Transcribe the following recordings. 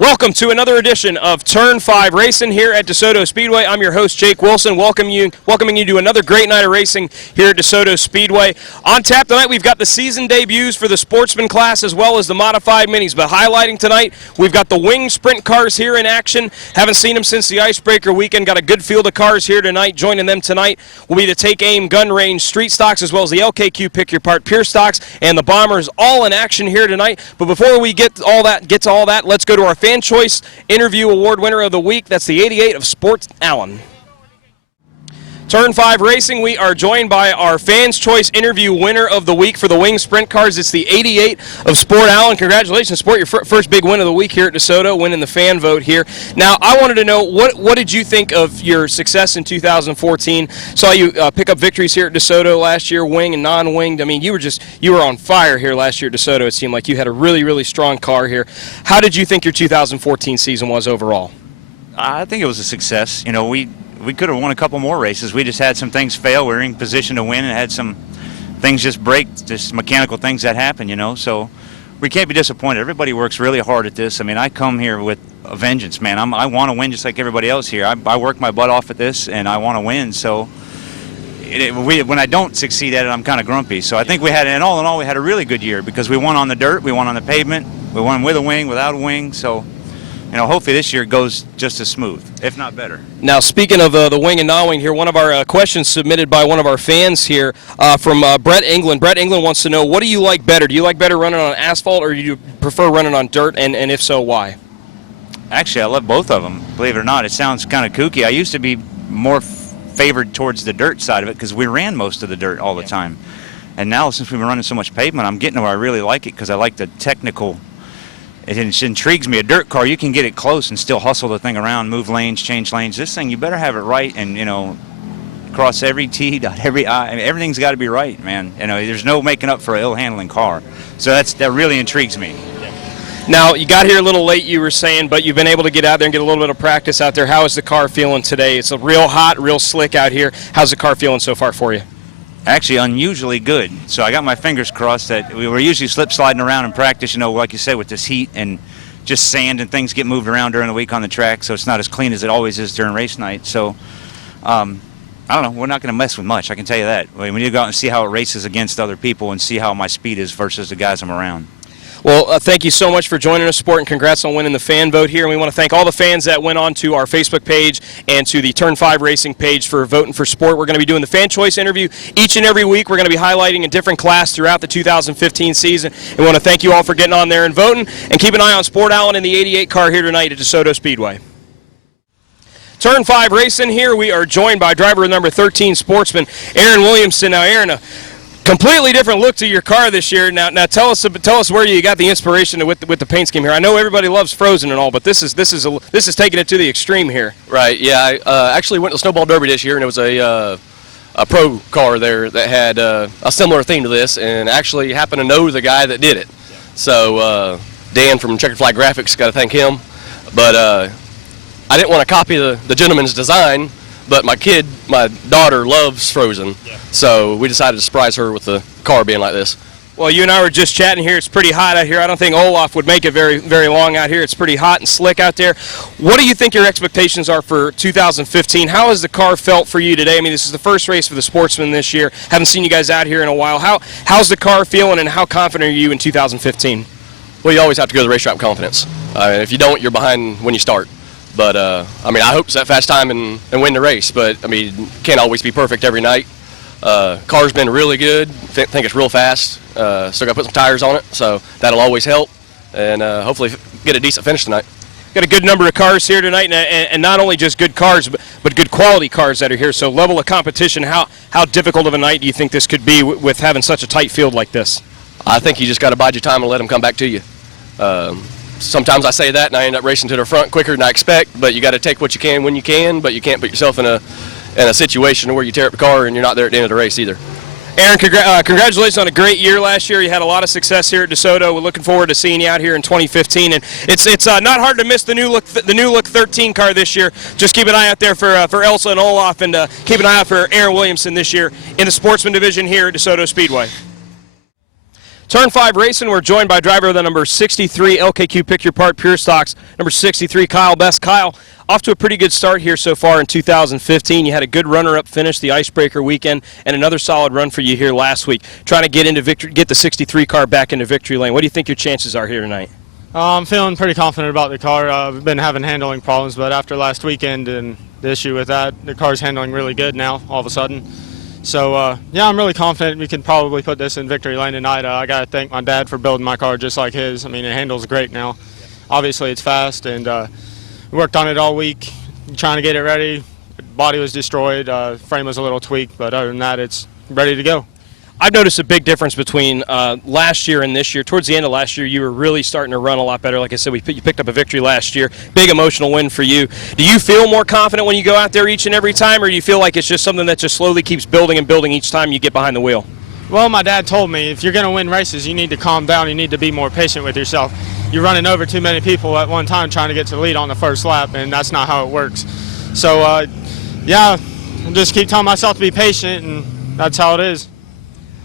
Welcome to another edition of Turn 5 Racing here at Desoto Speedway. I'm your host, Jake Wilson, welcoming you to another great night of racing here at Desoto Speedway. On tap tonight, we've got the season debuts for the Sportsman class as well as the Modified Minis. But highlighting tonight, we've got the wing sprint cars here in action. Haven't seen them since the Icebreaker weekend. Got a good field of cars here tonight. Joining them tonight will be the Take Aim Gun Range Street Stocks as well as the LKQ Pick Your Part Pure Stocks and the Bombers all in action here tonight. But before we get to all that, let's go to our Fan Choice Interview Award winner of the week. That's the 88 of Sport Allen. Turn 5 Racing, we are joined by our Fans Choice Interview winner of the week for the wing sprint cars. It's the 88 of Sport Allen. Congratulations, Sport, your first big win of the week here at DeSoto, winning the fan vote here. Now, I wanted to know, what did you think of your success in 2014? Saw you pick up victories here at DeSoto last year, wing and non-winged. I mean, you were on fire here last year at DeSoto. It seemed like you had a really, really strong car here. How did you think your 2014 season was overall? I think it was a success. You know, we could have won a couple more races. We just had some things fail. We were in position to win and had some things just break, just mechanical things that happen, you know. So we can't be disappointed. Everybody works really hard at this. I mean, I come here with a vengeance, man. I want to win just like everybody else here. I work my butt off at this, and I want to win. So when I don't succeed at it, I'm kind of grumpy. So I think we had, and all in all, we had a really good year because we won on the dirt, we won on the pavement, we won with a wing, without a wing. So, you know, hopefully this year goes just as smooth, if not better. Now, speaking of the wing and non-wing here, one of our questions submitted by one of our fans here from Brett England. Brett England wants to know, what do you like better? Do you like better running on asphalt, or do you prefer running on dirt, and if so, why? Actually, I love both of them, believe it or not. It sounds kind of kooky. I used to be more favored towards the dirt side of it because we ran most of the dirt all the time. And now, since we've been running so much pavement, I'm getting to where I really like it because I like the technical. It intrigues me. A dirt car, you can get it close and still hustle the thing around, move lanes, change lanes. This thing, you better have it right and, you know, cross every T, dot every I. I mean, everything's got to be right, man. You know, there's no making up for an ill-handling car. So that really intrigues me. Now, you got here a little late, you were saying, but you've been able to get out there and get a little bit of practice out there. How is the car feeling today? It's a real hot, real slick out here. How's the car feeling so far for you? Actually, unusually good. So I got my fingers crossed that we were usually slip sliding around in practice, you know, like you said, with this heat and just sand and things get moved around during the week on the track, so it's not as clean as it always is during race night. So I don't know, we're not going to mess with much, I can tell you that. We need to go out and see how it races against other people and see how my speed is versus the guys I'm around. Well, thank you so much for joining us, Sport, and congrats on winning the fan vote here. And we want to thank all the fans that went on to our Facebook page and to the Turn 5 Racing page for voting for Sport. We're going to be doing the Fan Choice interview each and every week. We're going to be highlighting a different class throughout the 2015 season. And we want to thank you all for getting on there and voting. And keep an eye on Sport Allen in the 88 car here tonight at DeSoto Speedway. Turn 5 Racing here. We are joined by driver number 13, Sportsman, Aaron Williamson. Now, Aaron, completely different look to your car this year. Now tell us where you got the inspiration with the paint scheme here. I know everybody loves Frozen and all, but this is taking it to the extreme here. Right. Yeah. I actually went to the Snowball Derby this year, and it was a pro car there that had a similar theme to this, and actually happened to know the guy that did it. So Dan from Checkered Flag Graphics, got to thank him. But I didn't want to copy the gentleman's design. But my daughter loves Frozen, so we decided to surprise her with the car being like this. Well, you and I were just chatting here. It's pretty hot out here. I don't think Olaf would make it very, very long out here. It's pretty hot and slick out there. What do you think your expectations are for 2015? How has the car felt for you today? I mean, this is the first race for the Sportsman this year. Haven't seen you guys out here in a while. How's the car feeling, and how confident are you in 2015? Well, you always have to go to the racetrack with confidence. If you don't, you're behind when you start. But, I mean, I hope to set fast time and win the race, but, I mean, can't always be perfect every night. Car's been really good. Think it's real fast. Still got to put some tires on it, so that'll always help, and hopefully get a decent finish tonight. Got a good number of cars here tonight, and not only just good cars, but good quality cars that are here. So level of competition, how difficult of a night do you think this could be with having such a tight field like this? I think you just got to bide your time and let them come back to you. Sometimes I say that and I end up racing to the front quicker than I expect, but you got to take what you can when you can, but you can't put yourself in a situation where you tear up the car and you're not there at the end of the race either. Aaron, congratulations on a great year last year. You had a lot of success here at DeSoto. We're looking forward to seeing you out here in 2015, and it's not hard to miss the new look 13 car this year. Just keep an eye out there for Elsa and Olaf, and keep an eye out for Aaron Williamson this year in the Sportsman division here at DeSoto Speedway. Turn 5 Racing, we're joined by driver of the number 63 LKQ Pick Your Part Pure Stocks, number 63 Kyle Best. Kyle, off to a pretty good start here so far in 2015. You had a good runner-up finish the Icebreaker weekend and another solid run for you here last week, trying to get the 63 car back into victory lane. What do you think your chances are here tonight? I'm feeling pretty confident about the car. I've been having handling problems, but after last weekend and the issue with that, the car's handling really good now all of a sudden. So, yeah, I'm really confident we can probably put this in victory lane tonight. I got to thank my dad for building my car just like his. I mean, it handles great now. Obviously, it's fast, and we worked on it all week, trying to get it ready. The body was destroyed. Frame was a little tweaked, but other than that, it's ready to go. I've noticed a big difference between last year and this year. Towards the end of last year, you were really starting to run a lot better. Like I said, you picked up a victory last year. Big emotional win for you. Do you feel more confident when you go out there each and every time, or do you feel like it's just something that just slowly keeps building and building each time you get behind the wheel? Well, my dad told me if you're going to win races, you need to calm down. You need to be more patient with yourself. You're running over too many people at one time trying to get to the lead on the first lap, and that's not how it works. So, yeah, I'll just keep telling myself to be patient, and that's how it is.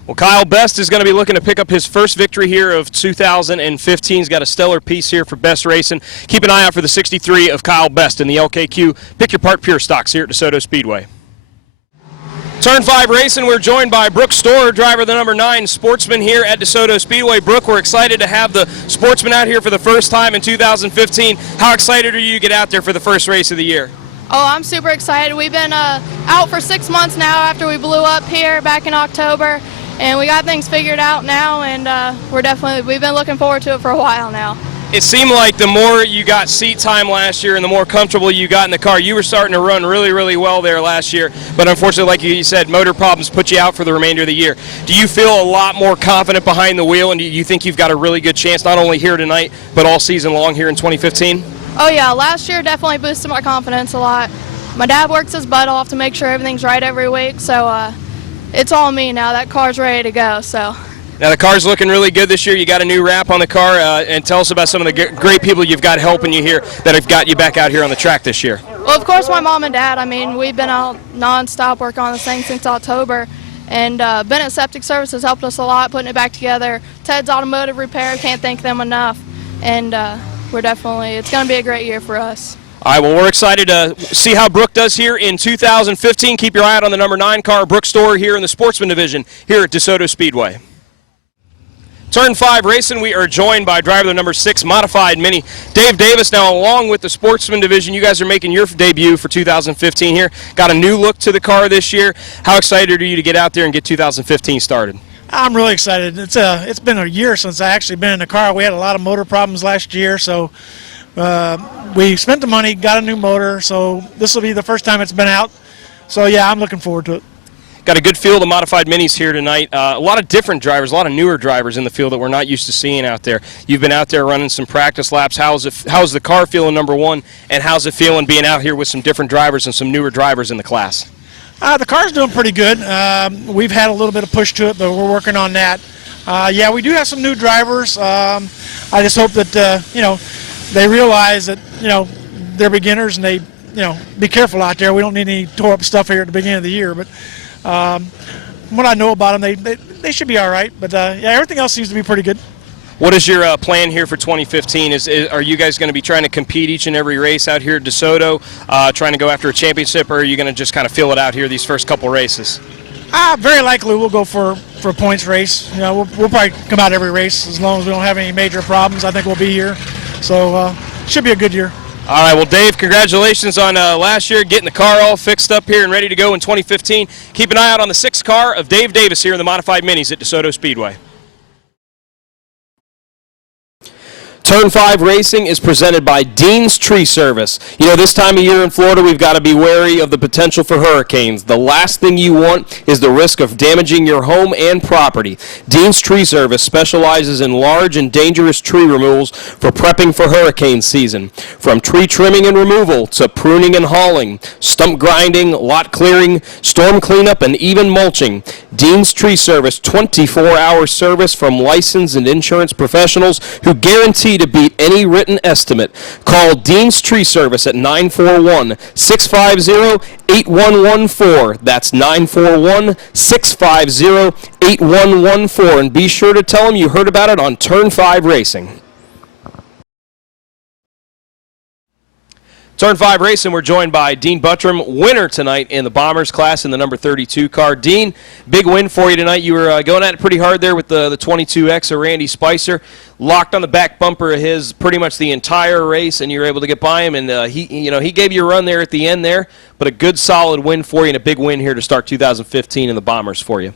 Well, Kyle Best is going to be looking to pick up his first victory here of 2015. He's got a stellar piece here for Best Racing. Keep an eye out for the 63 of Kyle Best in the LKQ Pick Your Part Pure Stocks here at DeSoto Speedway. Turn 5 Racing, we're joined by Brooke Storer, driver of the number 9 Sportsman here at DeSoto Speedway. Brooke, we're excited to have the Sportsman out here for the first time in 2015. How excited are you to get out there for the first race of the year? Oh, I'm super excited. We've been out for 6 months now after we blew up here back in October. And we got things figured out now, and we've been looking forward to it for a while now. It seemed like the more you got seat time last year and the more comfortable you got in the car, you were starting to run really, really well there last year. But unfortunately, like you said, motor problems put you out for the remainder of the year. Do you feel a lot more confident behind the wheel, and do you think you've got a really good chance not only here tonight, but all season long here in 2015? Oh yeah, last year definitely boosted my confidence a lot. My dad works his butt off to make sure everything's right every week, so it's all me now. That car's ready to go. So. Now the car's looking really good this year. You got a new wrap on the car, and tell us about some of the great people you've got helping you here that have got you back out here on the track this year. Well, of course, my mom and dad. I mean, we've been out nonstop working on this thing since October, and Bennett Septic Services helped us a lot putting it back together. Ted's Automotive Repair, can't thank them enough, and it's going to be a great year for us. All right, well, we're excited to see how Brooke does here in 2015. Keep your eye out on the number 9 car, Brooke Storer, here in the Sportsman division here at DeSoto Speedway. Turn 5 Racing, we are joined by driver of the number 6 Modified Mini, Dave Davis. Now, along with the Sportsman division, you guys are making your debut for 2015 here. Got a new look to the car this year. How excited are you to get out there and get 2015 started? I'm really excited. It's been a year since I actually been in the car. We had a lot of motor problems last year, so we spent the money, got a new motor, so this will be the first time it's been out. So, yeah, I'm looking forward to it. Got a good field of modified minis here tonight. A lot of different drivers, a lot of newer drivers in the field that we're not used to seeing out there. You've been out there running some practice laps. How's the car feeling, number 1, and how's it feeling being out here with some different drivers and some newer drivers in the class? The car's doing pretty good. We've had a little bit of push to it, but we're working on that. Yeah, we do have some new drivers. I just hope that, they realize that, they're beginners and they, be careful out there. We don't need any tore up stuff here at the beginning of the year, but from what I know about them, they should be all right. But, yeah, everything else seems to be pretty good. What is your plan here for 2015? Are you guys going to be trying to compete each and every race out here at DeSoto, trying to go after a championship, or are you going to just kind of feel it out here these first couple races? Very likely we'll go for a points race. We'll probably come out every race as long as we don't have any major problems. I think we'll be here. So should be a good year. All right, well, Dave, congratulations on last year, getting the car all fixed up here and ready to go in 2015. Keep an eye out on the 6th car of Dave Davis here in the Modified Minis at DeSoto Speedway. Turn 5 Racing is presented by Dean's Tree Service. This time of year in Florida, we've got to be wary of the potential for hurricanes. The last thing you want is the risk of damaging your home and property. Dean's Tree Service specializes in large and dangerous tree removals for prepping for hurricane season. From tree trimming and removal to pruning and hauling, stump grinding, lot clearing, storm cleanup, and even mulching. Dean's Tree Service, 24-hour service from licensed and insurance professionals who guarantee guarantee to beat any written estimate. Call Dean's Tree Service at 941-650-8114. That's 941-650-8114. And be sure to tell them you heard about it on Turn 5 Racing. Turn 5 Racing, we're joined by Dean Buttram, winner tonight in the Bombers class in the number 32 car. Dean, big win for you tonight. You were going at it pretty hard there with the 22X of Randy Spicer. Locked on the back bumper of his pretty much the entire race, and you were able to get by him. And he gave you a run there at the end there, but a good solid win for you and a big win here to start 2015 in the Bombers for you.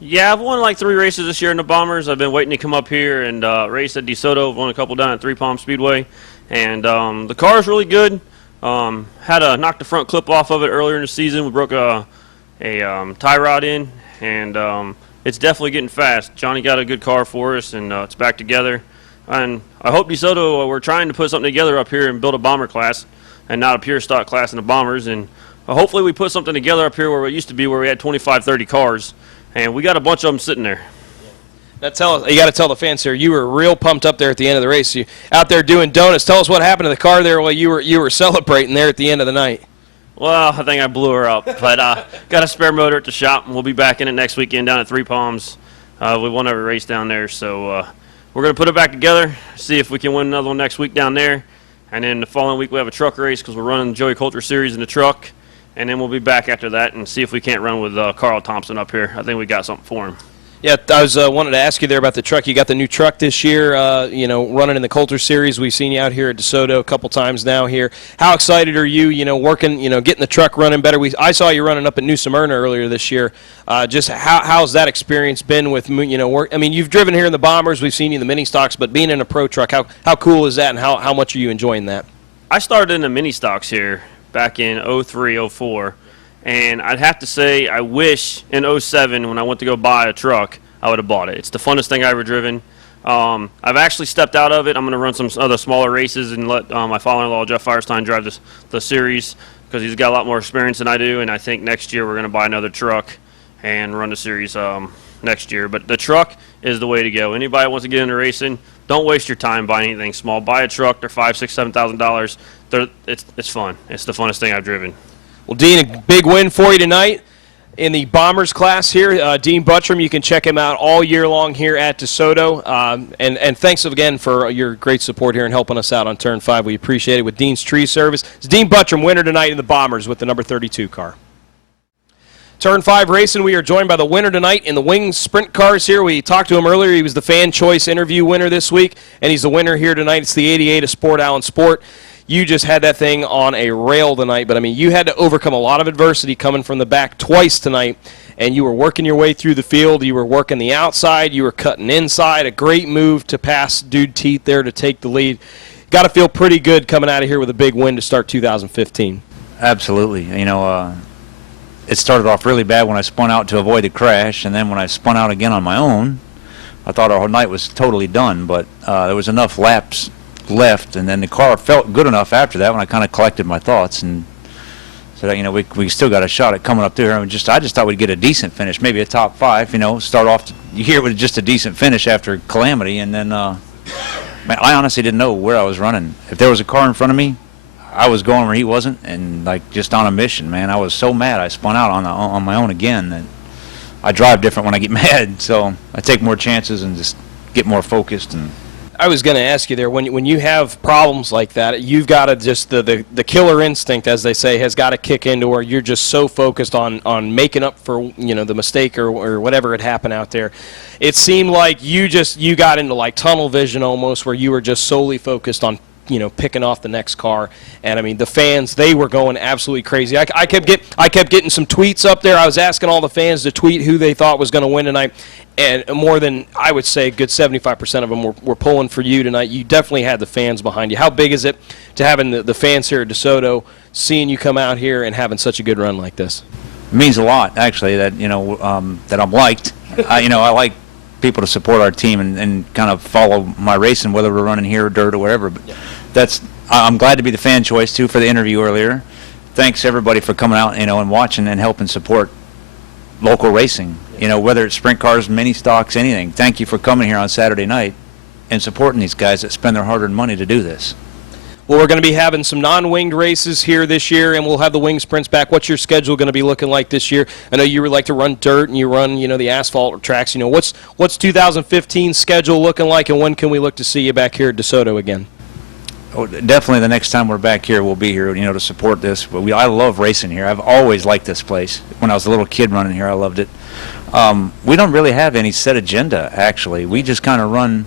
Yeah, I've won like 3 races this year in the Bombers. I've been waiting to come up here and race at Desoto. I've won a couple down at Three Palm Speedway. And the car is really good. Had to knock the front clip off of it earlier in the season. We broke a tie rod in, and it's definitely getting fast. Johnny got a good car for us, and it's back together. And I hope DeSoto, we're trying to put something together up here and build a bomber class and not a pure stock class in the Bombers. And hopefully we put something together up here where it used to be where we had 25, 30 cars, and we got a bunch of them sitting there. You got to tell the fans here, you were real pumped up there at the end of the race. You out there doing donuts. Tell us what happened to the car there while you were celebrating there at the end of the night. Well, I think I blew her up, but got a spare motor at the shop, and we'll be back in it next weekend down at Three Palms. We won every race down there, so we're going to put it back together, see if we can win another one next week down there. And then the following week we have a truck race because we're running the Joey Coulter Series in the truck. And then we'll be back after that and see if we can't run with Carl Thompson up here. I think we got something for him. Yeah, I was wanted to ask you there about the truck. You got the new truck this year, running in the Coulter Series. We've seen you out here at DeSoto a couple times now here. How excited are you, working, getting the truck running better? I saw you running up at New Smyrna earlier this year. Just how's that experience been with, work? I mean, you've driven here in the Bombers. We've seen you in the mini stocks, but being in a pro truck, how cool is that, and how much are you enjoying that? I started in the mini stocks here back in 03, 04. And I'd have to say, I wish in 07, when I went to go buy a truck, I would have bought it. It's the funnest thing I've ever driven. I've actually stepped out of it. I'm going to run some other smaller races and let my father-in-law, Jeff Firestein, drive the series because he's got a lot more experience than I do. And I think next year we're going to buy another truck and run the series next year. But the truck is the way to go. Anybody wants to get into racing, don't waste your time buying anything small. Buy a truck. They're $5,000, $6,000, $7,000. It's fun. It's the funnest thing I've driven. Well, Dean, a big win for you tonight in the Bombers class here. Dean Buttram, you can check him out all year long here at DeSoto. And thanks again for your great support here and helping us out on Turn 5. We appreciate it with Dean's Tree Service. It's Dean Buttram, winner tonight in the Bombers with the number 32 car. Turn 5 Racing, we are joined by the winner tonight in the Wings Sprint Cars here. We talked to him earlier. He was the Fan Choice Interview winner this week, and he's the winner here tonight. It's the 88 of Sport Allen Sport. You just had that thing on a rail tonight, but, I mean, you had to overcome a lot of adversity coming from the back twice tonight, and you were working your way through the field. You were working the outside. You were cutting inside. A great move to pass Dude Teeth there to take the lead. Got to feel pretty good coming out of here with a big win to start 2015. Absolutely. It started off really bad when I spun out to avoid the crash, and then when I spun out again on my own, I thought our whole night was totally done, but there was enough laps left, and then the car felt good enough after that when I kind of collected my thoughts and said, we still got a shot at coming up there. I just thought we'd get a decent finish, maybe a top 5, start off here with just a decent finish after calamity, and then I honestly didn't know where I was running. If there was a car in front of me, I was going where he wasn't, and just on a mission, man. I was so mad I spun out on my own again. That I drive different when I get mad, so I take more chances and just get more focused. And I was going to ask you there, when you have problems like that, you've got to just the killer instinct, as they say, has got to kick into where you're just so focused on making up for the mistake or whatever had happened out there. It seemed like you got into tunnel vision almost, where you were just solely focused on picking off the next car. And I mean, the fans, they were going absolutely crazy. I kept getting some tweets up there. I was asking all the fans to tweet who they thought was going to win tonight, and more than, I would say, a good 75% of them were pulling for you tonight. You definitely had the fans behind you. How big is it to having the fans here at DeSoto, seeing you come out here and having such a good run like this? it means a lot, actually, that that I'm liked. I like people to support our team and kind of follow my racing, whether we're running here or dirt or wherever. But I'm glad to be the fan choice too for the interview earlier. Thanks everybody for coming out, and watching and helping support local racing. Whether it's sprint cars, mini stocks, anything. Thank you for coming here on Saturday night and supporting these guys that spend their hard-earned money to do this. Well, we're going to be having some non-winged races here this year, and we'll have the wing sprints back. What's your schedule going to be looking like this year? I know you like to run dirt and you run, the asphalt tracks. What's 2015 schedule looking like, and when can we look to see you back here at DeSoto again? Oh, definitely the next time we're back here, we'll be here, to support this. But I love racing here. I've always liked this place. When I was a little kid running here, I loved it. We don't really have any set agenda, actually. We just kind of run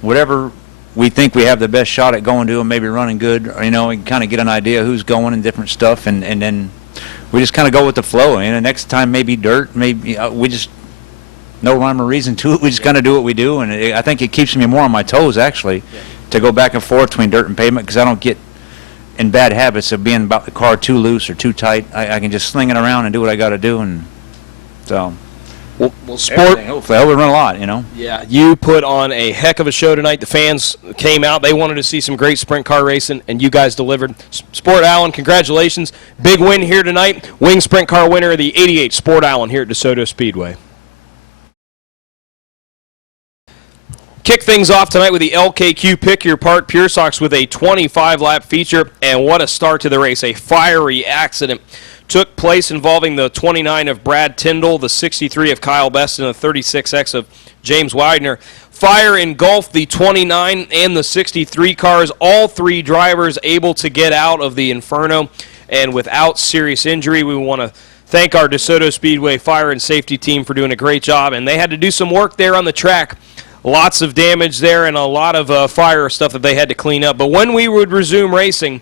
whatever we think we have the best shot at going to and maybe running good, and kind of get an idea who's going and different stuff, and then we just kind of go with the flow. And the next time maybe dirt, maybe we just no rhyme or reason to it. We just kind of do what we do, and I think it keeps me more on my toes, actually, to go back and forth between dirt and pavement, because I don't get in bad habits of being about the car too loose or too tight. I can just sling it around and do what I got to do, and so. Well, sport. Hopefully, I would run a lot, Yeah, you put on a heck of a show tonight. The fans came out. They wanted to see some great sprint car racing, and you guys delivered. Sport Allen, congratulations. Big win here tonight. Wing sprint car winner of the 88 Sport Allen here at DeSoto Speedway. Kick things off tonight with the LKQ Pick Your Part Pure Socks with a 25-lap feature, and what a start to the race. A fiery accident took place involving the 29 of Brad Tyndall, the 63 of Kyle Best, and the 36X of James Widener. Fire engulfed the 29 and the 63 cars. All three drivers able to get out of the inferno and without serious injury. We want to thank our DeSoto Speedway fire and safety team for doing a great job, and they had to do some work there on the track. Lots of damage there and a lot of fire stuff that they had to clean up. But when we would resume racing,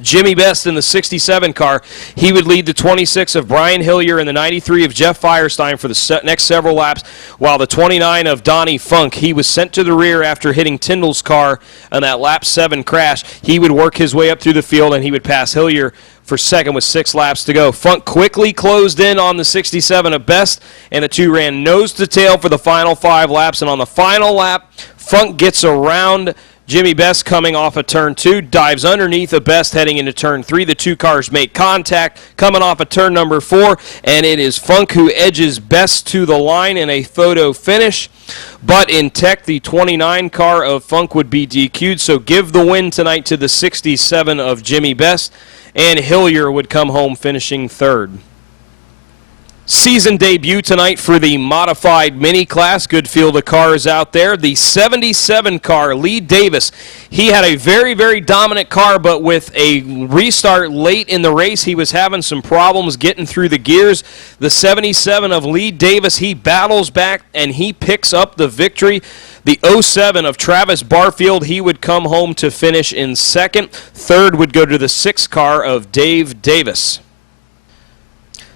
Jimmy Best in the 67 car, he would lead the 26 of Brian Hillier and the 93 of Jeff Firestein for the next several laps, while the 29 of Donnie Funk, he was sent to the rear after hitting Tyndall's car on that lap 7 crash. He would work his way up through the field, and he would pass Hillier for second with 6 laps to go. Funk quickly closed in on the 67 of Best, and the two ran nose to tail for the final 5 laps. And on the final lap, Funk gets around Jimmy Best coming off of turn 2, dives underneath of Best heading into turn 3. The two cars make contact coming off of turn number 4, and it is Funk who edges Best to the line in a photo finish. But in tech, the 29 car of Funk would be DQ'd, so give the win tonight to the 67 of Jimmy Best, and Hillier would come home finishing third. Season debut tonight for the modified mini class. Good field of cars out there. The 77 car, Lee Davis. He had a very, very dominant car, but with a restart late in the race, he was having some problems getting through the gears. The 77 of Lee Davis, he battles back and he picks up the victory. The 07 of Travis Barfield, he would come home to finish in second. Third would go to the 6 car of Dave Davis.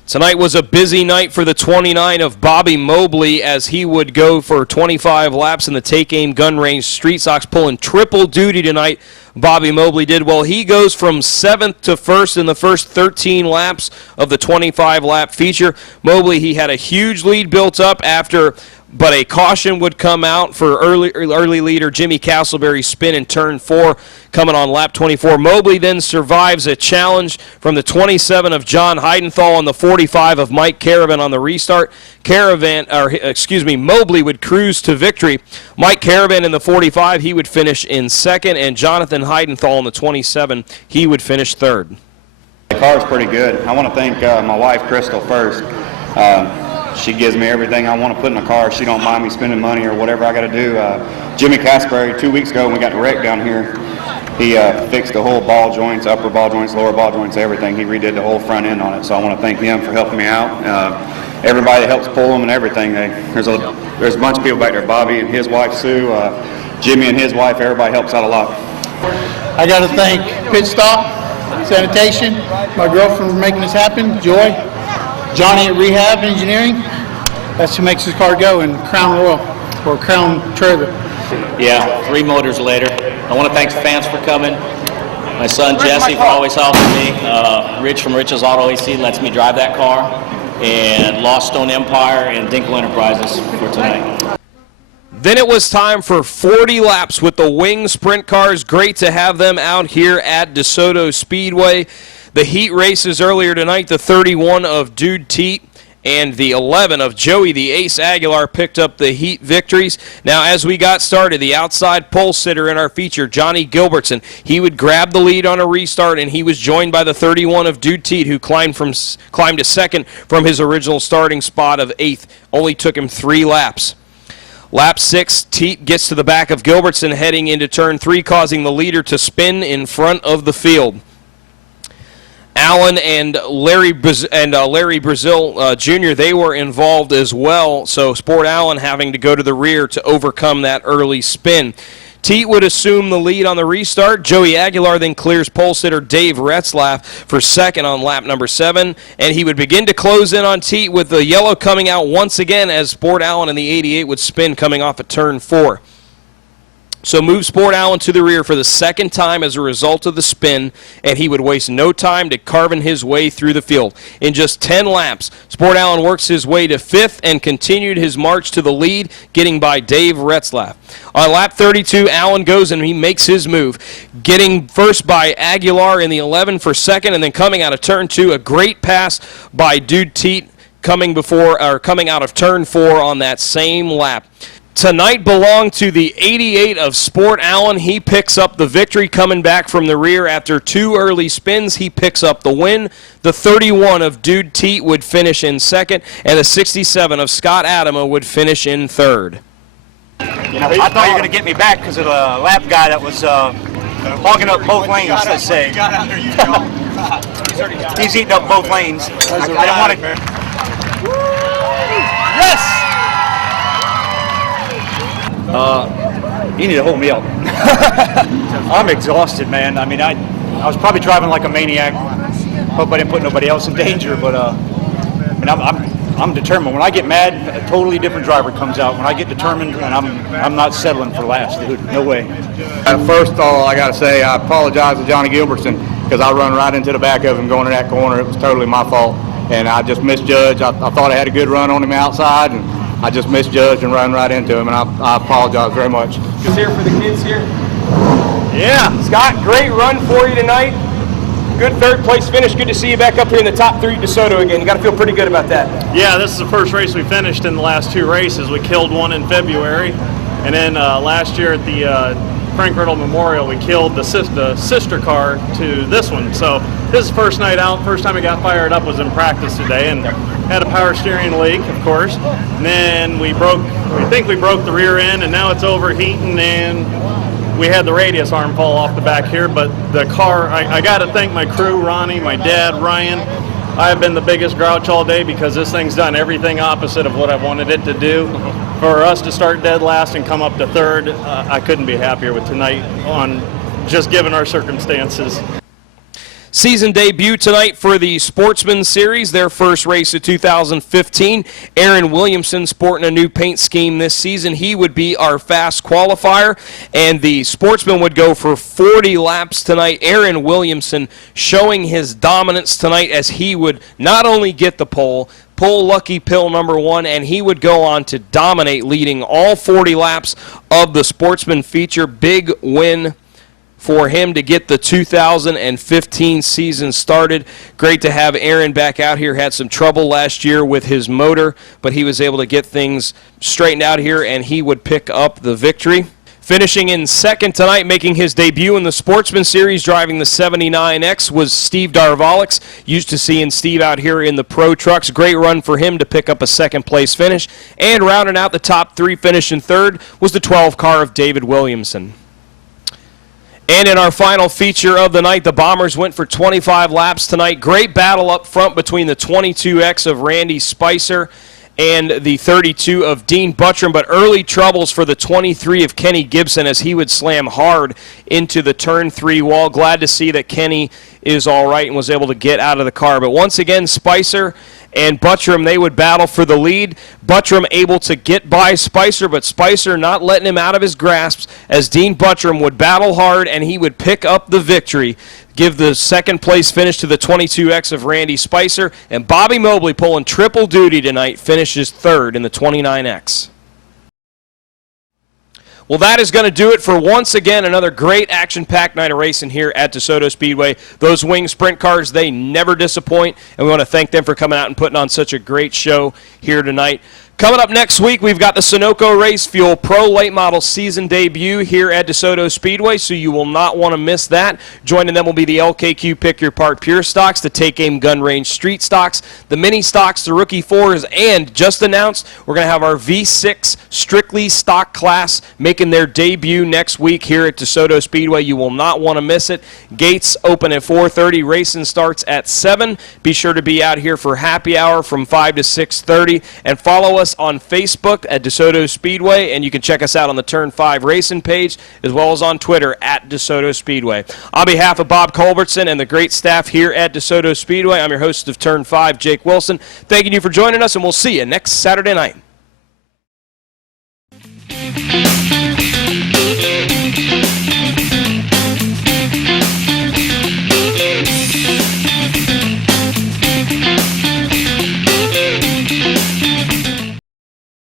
Tonight was a busy night for the 29 of Bobby Mobley as he would go for 25 laps in the Take Aim Gun Range Street Stocks, pulling triple duty tonight. Bobby Mobley did well. He goes from 7th to 1st in the first 13 laps of the 25-lap feature. Mobley, he had a huge lead built up but a caution would come out for early leader Jimmy Castleberry's spin in turn 4 coming on lap 24. Mobley then survives a challenge from the 27 of John Heidenthal and the 45 of Mike Caravan on the restart. Mobley would cruise to victory. Mike Caravan in the 45, he would finish in second, and Jonathan Heidenthal in the 27, he would finish third. The car's pretty good. I want to thank my wife, Crystal, first. She gives me everything I want to put in a car. She don't mind me spending money or whatever I got to do. Jimmy Castleberry, 2 weeks ago when we got wrecked down here, he fixed the whole ball joints, upper ball joints, lower ball joints, everything. He redid the whole front end on it, so I want to thank him for helping me out. Everybody that helps pull them and everything. There's a bunch of people back there, Bobby and his wife, Sue, Jimmy and his wife, everybody helps out a lot. I got to thank Pit Stop, Sanitation, my girlfriend for making this happen, Joy, Johnny at Rehab Engineering. That's who makes this car go, and Crown Royal, or Crown Trailer. Yeah, 3 motors later. I want to thank the fans for coming. My son Jesse for always helping me. Rich from Rich's Auto AC lets me drive that car. And Lost Stone Empire and Dinkle Enterprises for tonight. Then it was time for 40 laps with the wing sprint cars. Great to have them out here at DeSoto Speedway. The heat races earlier tonight, the 31 of Dude Teat and the 11 of Joey the Ace Aguilar picked up the heat victories. Now, as we got started, the outside pole sitter in our feature, Johnny Gilbertson, he would grab the lead on a restart, and he was joined by the 31 of Dude Teat, who climbed to second from his original starting spot of 8th. Only took him 3 laps. Lap 6, Teat gets to the back of Gilbertson heading into turn 3, causing the leader to spin in front of the field. Allen and Larry Brazil Jr., they were involved as well, so Sport Allen having to go to the rear to overcome that early spin. Teat would assume the lead on the restart. Joey Aguilar then clears pole sitter Dave Retzlaff for second on lap number 7, and he would begin to close in on Teat with the yellow coming out once again as Sport Allen in the 88 would spin coming off at turn 4. So move Sport Allen to the rear for the second time as a result of the spin, and he would waste no time to carving his way through the field. In just 10 laps, Sport Allen works his way to 5th and continued his march to the lead, getting by Dave Retzlaff. On lap 32, Allen goes and he makes his move, getting first by Aguilar in the 11 for second, and then coming out of turn 2, a great pass by Dude Teat coming out of turn 4 on that same lap. Tonight belonged to the 88 of Sport Allen. He picks up the victory coming back from the rear after 2 early spins. He picks up the win. The 31 of Dude Teat would finish in second, and the 67 of Scott Adama would finish in third. I thought you were going to get me back because of the lap guy that was hogging up both lanes, let's say. He's eating up both lanes. I don't want to... Yes! You need to hold me up. I'm exhausted, man. I mean, I was probably driving like a maniac. Hope I didn't put nobody else in danger, but and I'm determined. When I get mad, a totally different driver comes out. When I get determined, and I'm not settling for last, dude. No way. First of all, I got to say I apologize to Johnny Gilbertson because I run right into the back of him going in that corner. It was totally my fault, and I just misjudged. I thought I had a good run on him outside, and I just misjudged and ran right into him, and I apologize very much. Just here for the kids here. Yeah. Scott, great run for you tonight. Good third place finish. Good to see you back up here in the top 3 DeSoto again. You got to feel pretty good about that. Yeah, this is the first race we finished in the last 2 races. We killed one in February, and then last year at the Frank Riddle Memorial, we killed the sister car to this one. So this is the first night out. First time it got fired up was in practice today, and had a power steering leak, of course. And then we think we broke the rear end, and now it's overheating, and we had the radius arm fall off the back here. But the car, I got to thank my crew, Ronnie, my dad, Ryan. I've been the biggest grouch all day because this thing's done everything opposite of what I wanted it to do. For us to start dead last and come up to 3rd, I couldn't be happier with tonight on just given our circumstances. Season debut tonight for the Sportsman Series, their first race of 2015. Aaron Williamson sporting a new paint scheme this season. He would be our fast qualifier, and the Sportsman would go for 40 laps tonight. Aaron Williamson showing his dominance tonight as he would not only get the pole, pull lucky pill number 1, and he would go on to dominate, leading all 40 laps of the Sportsman feature. Big win for him to get the 2015 season started. Great to have Aaron back out here. Had some trouble last year with his motor, but he was able to get things straightened out here, and he would pick up the victory. Finishing in second tonight, making his debut in the Sportsman Series, driving the 79X, was Steve Darvalix. Used to seeing Steve out here in the Pro Trucks. Great run for him to pick up a second-place finish. And rounding out the top 3, finishing third, was the 12 car of David Williamson. And in our final feature of the night, the Bombers went for 25 laps tonight. Great battle up front between the 22X of Randy Spicer and the 32 of Dean Buttram, but early troubles for the 23 of Kenny Gibson as he would slam hard into the turn 3 wall. Glad to see that Kenny is all right and was able to get out of the car. But once again, Spicer and Buttram, they would battle for the lead. Buttram able to get by Spicer, but Spicer not letting him out of his grasp as Dean Buttram would battle hard and he would pick up the victory. Give the second place finish to the 22X of Randy Spicer, and Bobby Mobley pulling triple duty tonight finishes third in the 29X. Well, that is going to do it for once again another great action-packed night of racing here at DeSoto Speedway. Those wing sprint cars, they never disappoint, and we want to thank them for coming out and putting on such a great show here tonight. Coming up next week, we've got the Sunoco Race Fuel Pro Late Model season debut here at DeSoto Speedway, so you will not want to miss that. Joining them will be the LKQ Pick Your Part Pure Stocks, the Take Aim Gun Range Street Stocks, the Mini Stocks, the Rookie 4s, and just announced, we're going to have our V6 Strictly Stock class making their debut next week here at DeSoto Speedway. You will not want to miss it. Gates open at 4:30. Racing starts at 7. Be sure to be out here for happy hour from 5 to 6:30, and follow us on Facebook at DeSoto Speedway, and you can check us out on the Turn 5 Racing page, as well as on Twitter at DeSoto Speedway. On behalf of Bob Culbertson and the great staff here at DeSoto Speedway, I'm your host of Turn 5, Jake Wilson. Thanking you for joining us, and we'll see you next Saturday night.